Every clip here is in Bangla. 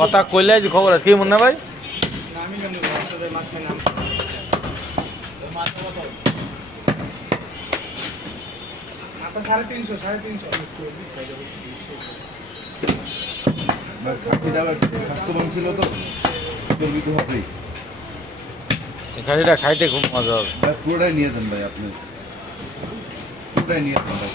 কথা কইলে যে খবর আছে কি মুন্না ভাই? খাসিটা খাইতে খুব মজা হবে। পুরোটাই নিয়ে যান ভাই, আপনি পুরোটাই নিয়ে যান ভাই।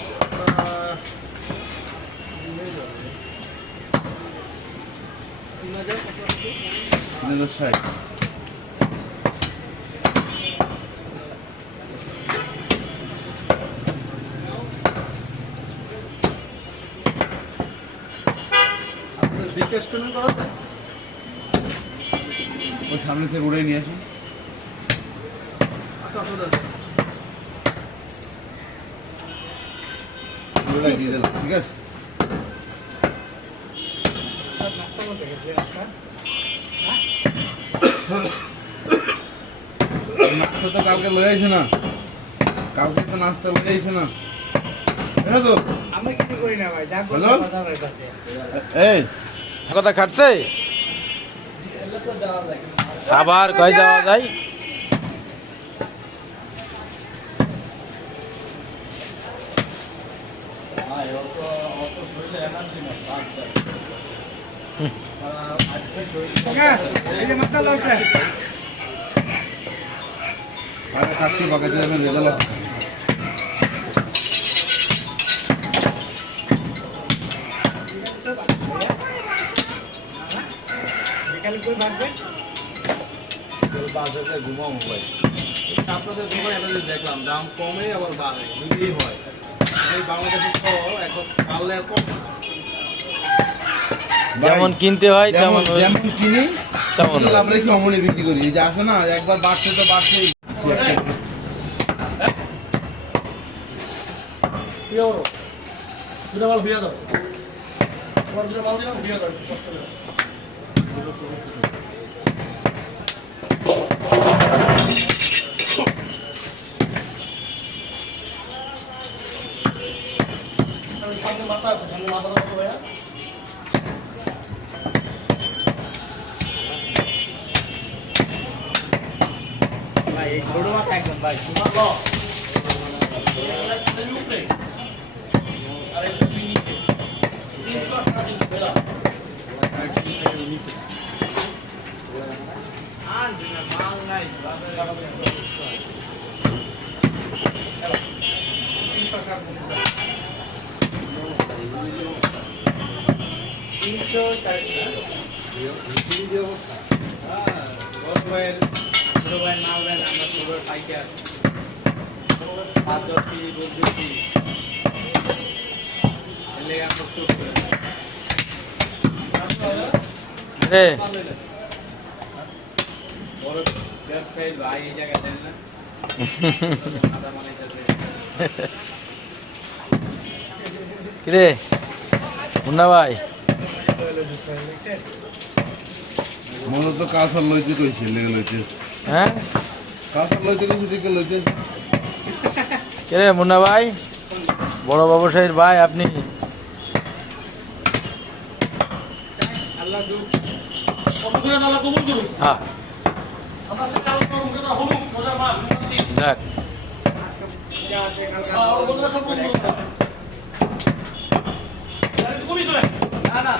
ওই সামনে থেকে উড়ে নিয়ে আসুন। দিয়ে দিলাম, ঠিক আছে। নাস্তা তো কালকে লয়ে আইছে না, কালকে তো নাস্তা লয়ে আইছে না, তো আমি কিছু করি না ভাই, যা কথা বলতে এই কথা খাটছে আবার কই যাওয়া যায়। খাচ্ছি বাগাতে যাবেন রেজাল্ট। আপনাদের দোকানে একটা জিনিস দেখলাম, দাম কমে আবার বাড়ে, দুটোই হয়। বাংলাদেশে তো এখন পারলে কম, যেমন কিনতে হয় তেমন যেমন কিনি তেমন আমরা কি অমনি বিক্রি করি। এই যে আছে না, একবার বাড়ছে তো বাড়ছেই। দুটো মাল ভিয়া দাও, দুটো মাল দিলাম ভিয়া দাও। সামনে মাথা আছে, সামনে মাথা আছে ভাইয়া। ভাই এই ছোট মাথা একদম ভাই কিরে মুন্না ভাই? মূলত কাঁচা লইতে কইছে, লেগে লইতে। হ্যাঁ কাঁচা লইতে কইছে, দিকে লইতে। কিরে মুন্না ভাই, বড় ব্যবসায়ীর ভাই আপনি? হ্যাঁ যাক, না